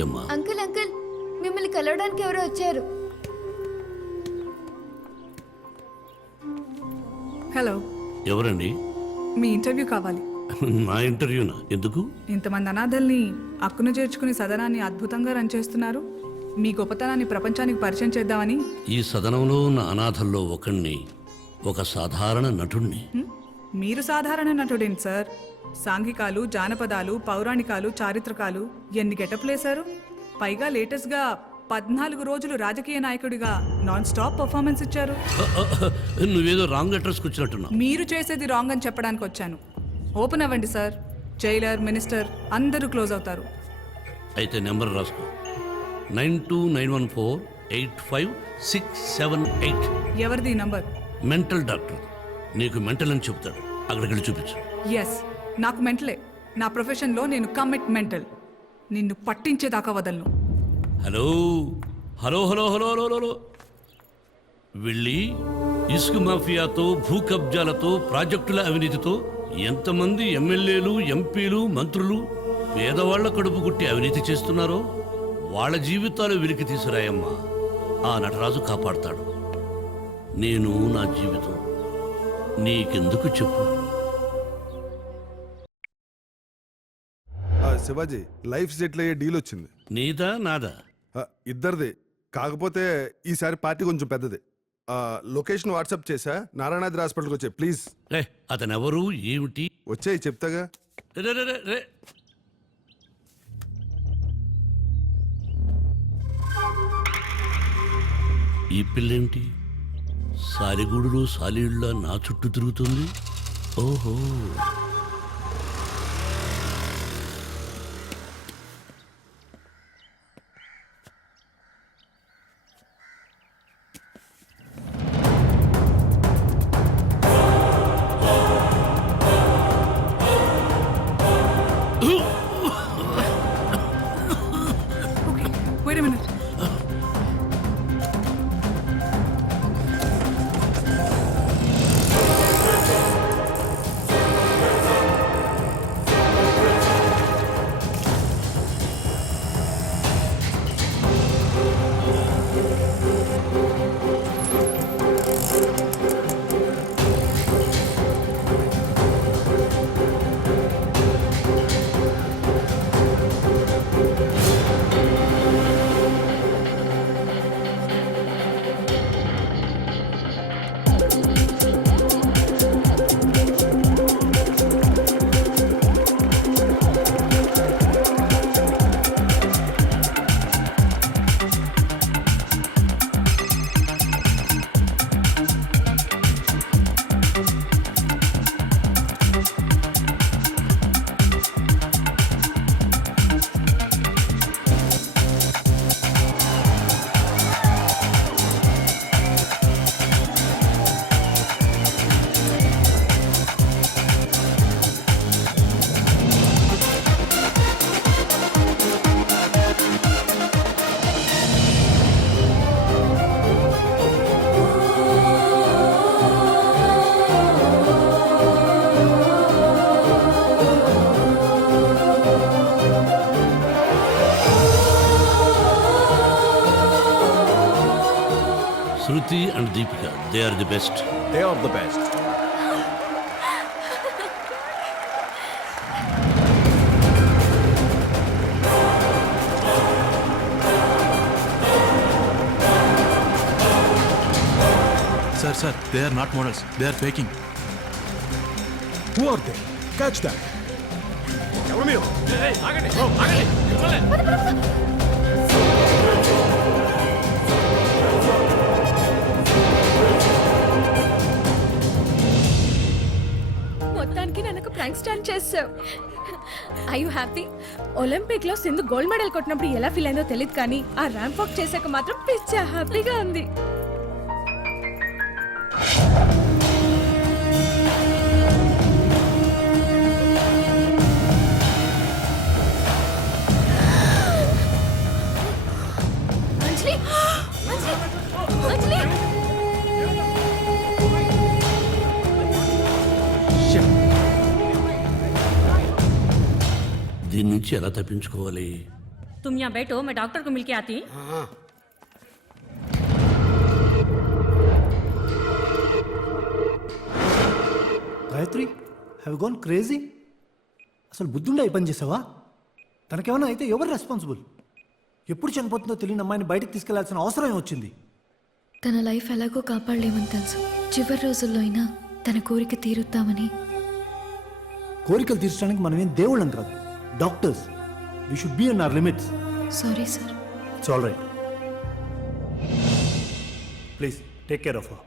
వచ్చిందమ్మా. Uncle uncle మిమ్మల్ని కలవడానికి ఎవరో వచ్చారు. హలో, ఎవరండి? మీ ఇంటర్వ్యూ కావాలి. నా ఇంటర్వ్యూనా? ఎందుకు? ఇంతమంది అనాథల్ని అక్కున చేర్చుకుని సదనాన్ని అద్భుతంగా రన్ చేస్తున్నారు. మీ గొప్పతనాన్ని ప్రపంచానికి పరిచయం చేద్దామని. ఈ సదనంలో ఉన్న అనాథల్లో ఒకణ్ణి, ఒక సాధారణ నటుణ్ణి. మీరు సాధారణ నటుడేంటి సార్? సాంఘికాలు, జానపదాలు, పౌరాణికాలు, చారిత్రకాలు ఎన్ని గెటప్లేశారు. పైగా లేటెస్ట్గా 14 రోజులు రాజకీయ నాయకుడిగా నాన్ స్టాప్ పర్ఫార్మెన్స్ ఇచ్చారు. నువ్వేదో రాంగ్ అడ్రస్కి వచ్చినట్టున్నావు. మీరు చేసేది రాంగ్ అని చెప్పడానికి వచ్చాను. ఓపెన్ అవ్వండి సార్. జైలర్, మినిస్టర్ అందరూ క్లోజ్ అవుతారు. అయితే నెంబర్ రాసుకో. 9291485678. ఎవరిది నంబర్? Mental doctor. నీకు మెంటల్ అని చెప్తాడు. అక్కడికి వెళ్ళి చూపించు. ఎస్, నాకు మెంటలే. నా ప్రొఫెషన్లో నేను కమిట్మెంటల్. నిన్ను పట్టించేదాకా వదలను. Hello hello hello hello hello hello. వెళ్ళి ఇసుక మాఫియాతో, భూ కబ్జాలతో, ప్రాజెక్టుల అవినీతితో ఎంతమంది ఎమ్మెల్యేలు, ఎంపీలు, మంత్రులు పేదవాళ్ల కడుపు కుట్టి అవినీతి చేస్తున్నారో వాళ్ళ జీవితాలు వెలికి తీసుకురాయమ్మా. ఆ నటరాజు కాపాడతాడు. నేను నా జీవితం నీకెందుకు చెప్పు. శివాజీ, లైఫ్ సెటిల్ అయ్యే డీల్ వచ్చింది. నీదా నాదా? ఇద్దరిది. కాకపోతే ఈసారి పార్టీ కొంచెం పెద్దది. లొకేషన్ వాట్సాప్ చేసా. నారాయణాద్రి హాస్పిటల్కి వచ్చే ప్లీజ్. రే, అతనెవరు, ఏమిటి? వచ్చాయి చెప్తాగా. రే రే రే రే. ఈ పిల్లేంటి సాలిగూడులో సాలీళ్ళ నా చుట్టూ తిరుగుతుంది? ఓహో, Wait a minute. Shruti and Deepika, they are the best. They are the best. Sir, they are not models. They are faking. Who are they? Catch them. ఎవరు మీరు? మొత్తానికి నన్ను ప్రాంక్ స్టార్ట్ చేసావు. I you happy? ఒలింపిక్ లో Sindhu gold medal కొట్టినప్పుడు ఎలా feel అయిందో తెలియదు, కానీ ఆ ర్యాంప్ వాక్ చేశాక మాత్రం పిచ్చా హ్యాపీగా ఉంది. దీని నుంచి ఎలా తప్పించుకోవాలి? तुम यहाँ बैठो, मैं डॉक्टर को मिलके आती। Gayatri have gone crazy. అసలు బుద్ధుండే ఈ పని చేసావా? తనకేమైనా అయితే ఎవరు రెస్పాన్సిబుల్? ఎప్పుడు చనిపోతుందో తెలియని అమ్మాయిని బయటకు తీసుకెళ్లాల్సిన అవసరం వచ్చింది. తన లైఫ్ ఎలాగో కాపాడలేమని తెలుసు. చివరి రోజుల్లో అయినా తన కోరిక తీరుద్దామని. కోరికలు తీర్చడానికి మనం ఏం దేవుళ్ళం కాదు, doctors. We should be in our limits. Sorry sir. It's all right. Please take care of her.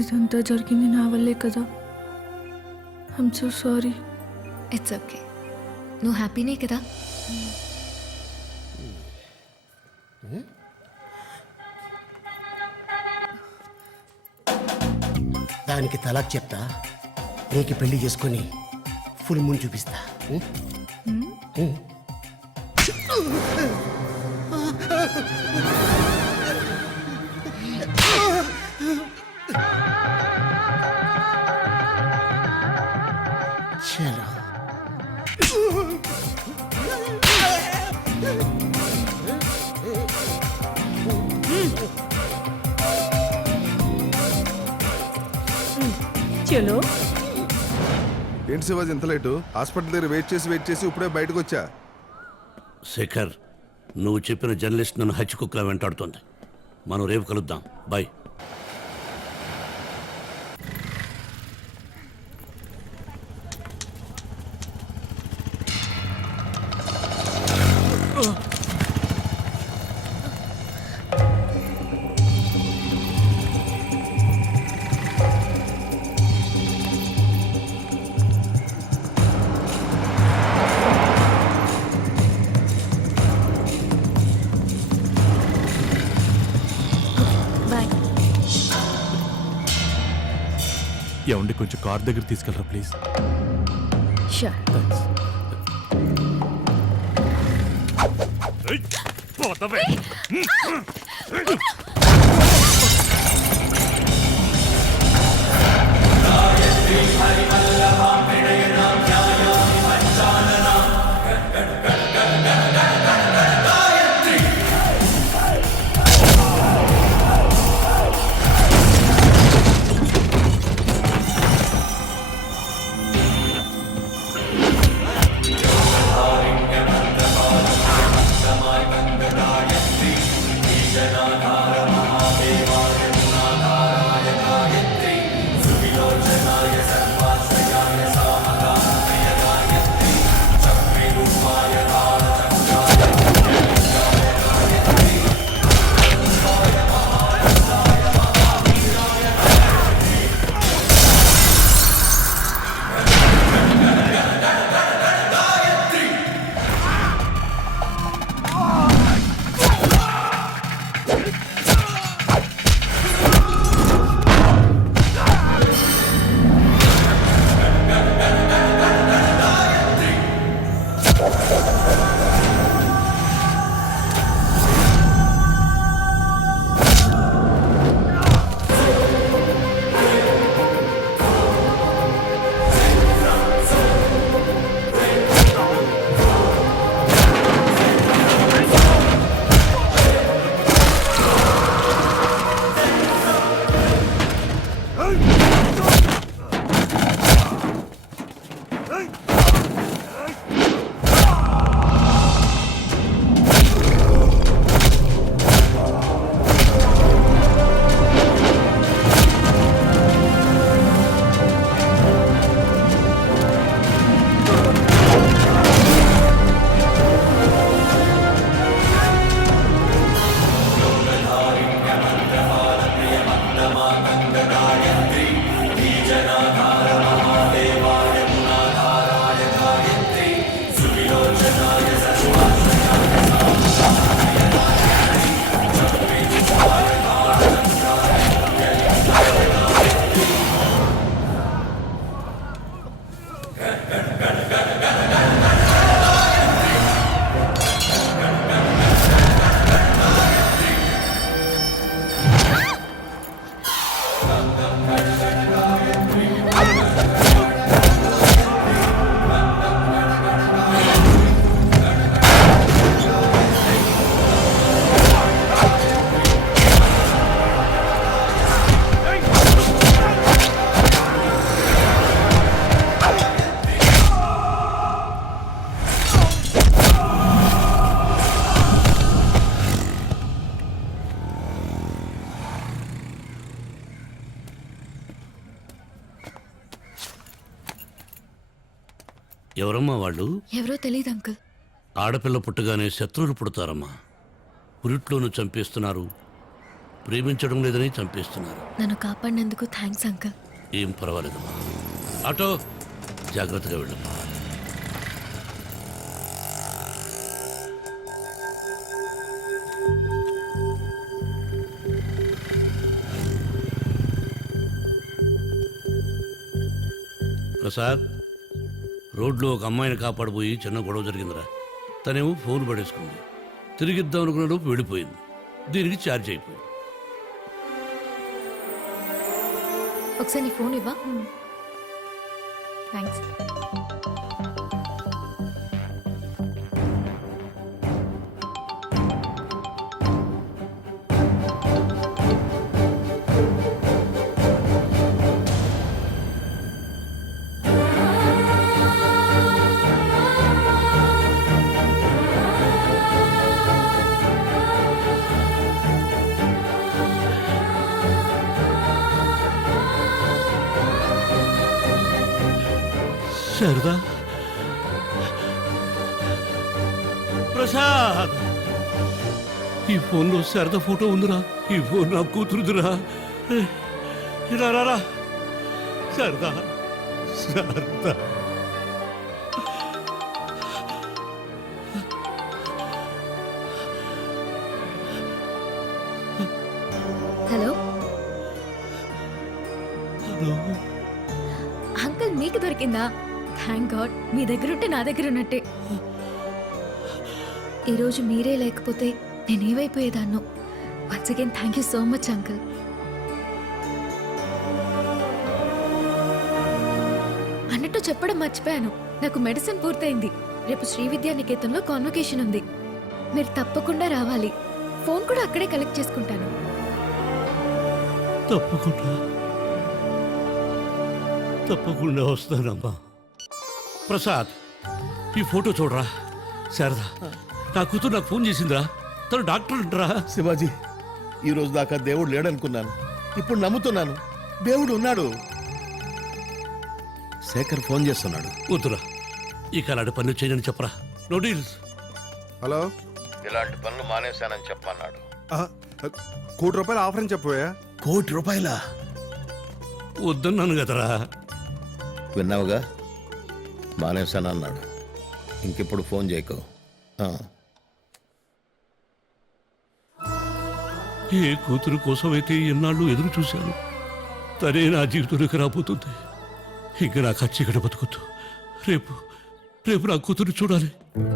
ఇదంతా జరిగింది నా వల్లే కదా. I'm so sorry. It's okay. నువ్వు హ్యాపీనే కదా? దానికి తలాక్ చెప్తా, నీకు పెళ్లి చేసుకొని ఫుల్ మూన్ చూపిస్తా. చలో चलो ఏంటి శివాజీ ఇంత లేటు? హాస్పిటల్ దగ్గర వెయిట్ చేసి ఇప్పుడే బయటకు వచ్చా. శేఖర్, నువ్వు చెప్పిన జర్నలిస్ట్ నన్ను హత్య కుక్కలా వెంటాడుతోంది. మనం రేపు కలుద్దాం. బాయ్. బాయ్. ఏమండి కొంచెం కార్ దగ్గర తీసుకెళ్ళరా ప్లీజ్. షూర్. ఎవరమ్మా వాళ్ళు? ఎవరో తెలియదు అంకుల్. ఆడపిల్ల పుట్టగానే శత్రువులు పుడతారమ్మా. పురిట్లోనూ చంపేస్తున్నారు, ప్రేమించడం లేదని చంపేస్తున్నారు. నన్ను కాపాడినందుకు థ్యాంక్స్ అంకుల్. ఏం పర్వాలేదమ్మా. ఆటో జాగ్రత్తగా వెళ్ళమ్మా. ప్రసాద్, రోడ్లో ఒక అమ్మాయిని కాపాడబోయి చిన్న గొడవ జరిగిందిరా. తనేమో ఫోన్ పడేసుకుంది. తిరిగిద్దాం అనుకున్న లోపు వెళ్ళిపోయింది. దీనికి ఛార్జ్ అయిపోయింది. ఒకసారి నీ ఫోన్ ఇవ్వా? థ్యాంక్స్. శారదా, ప్రసాద్, ఈ ఫోన్లో శారద ఫోటో ఉందిరా. ఈ ఫోన్ నా కూతురుదిరా. ఇలా రారా Sharada, Sharada. Hello hello, uncle, మీకు దొరికిందా? Thank God. మీ దగ్గర ఉంటే నా దగ్గర ఉన్నట్టే. ఈరోజు మీరే లేకపోతే నేనేమైపోయేదాన్నో. Once again thank you so much uncle. అన్నట్టు చెప్పడం మర్చిపోయాను. నాకు మెడిసిన్ పూర్తయింది. రేపు శ్రీ విద్యా నికేతన్లో కాన్వకేషన్ ఉంది. మీరు తప్పకుండా రావాలి. ఫోన్ కూడా అక్కడే కలెక్ట్ చేసుకుంటాను. తప్పకుండా వస్తానమ్మా. ప్రసాద్, ఈ ఫోటో చూడరా. శారదా, నా కూతురు నాకు ఫోన్ చేసిందిరా. తను డాక్టర్ అంటరా. శివాజీ, ఈ రోజు దాకా దేవుడు లేడనుకున్నాను. ఇప్పుడు నమ్ముతున్నాను, దేవుడు ఉన్నాడు. శేఖర్ ఫోన్ చేస్తున్నాడు. వద్దురా, ఈ కలాడి పనులు చేయని చెప్పరా. No deals. హలో, ఇలాంటి పనులు మానేశానని చెప్పమన్నాడు. ₹1,00,00,000 ఆఫర్ అని చెప్పబోయా? ₹1,00,00,000 వద్దన్నాను కదరా. విన్నావుగా, మానేశానన్నాడు. ఇంకెప్పుడు ఫోన్ చేయకు. ఏ కూతురు కోసమైతే ఎన్నాళ్ళు ఎదురు చూశాను, తనే నా జీవితంలోకి రాబోతుంది. ఇంక నాకు చీకటి బతుకుతూ రేపు రేపు నా కూతురు చూడాలి.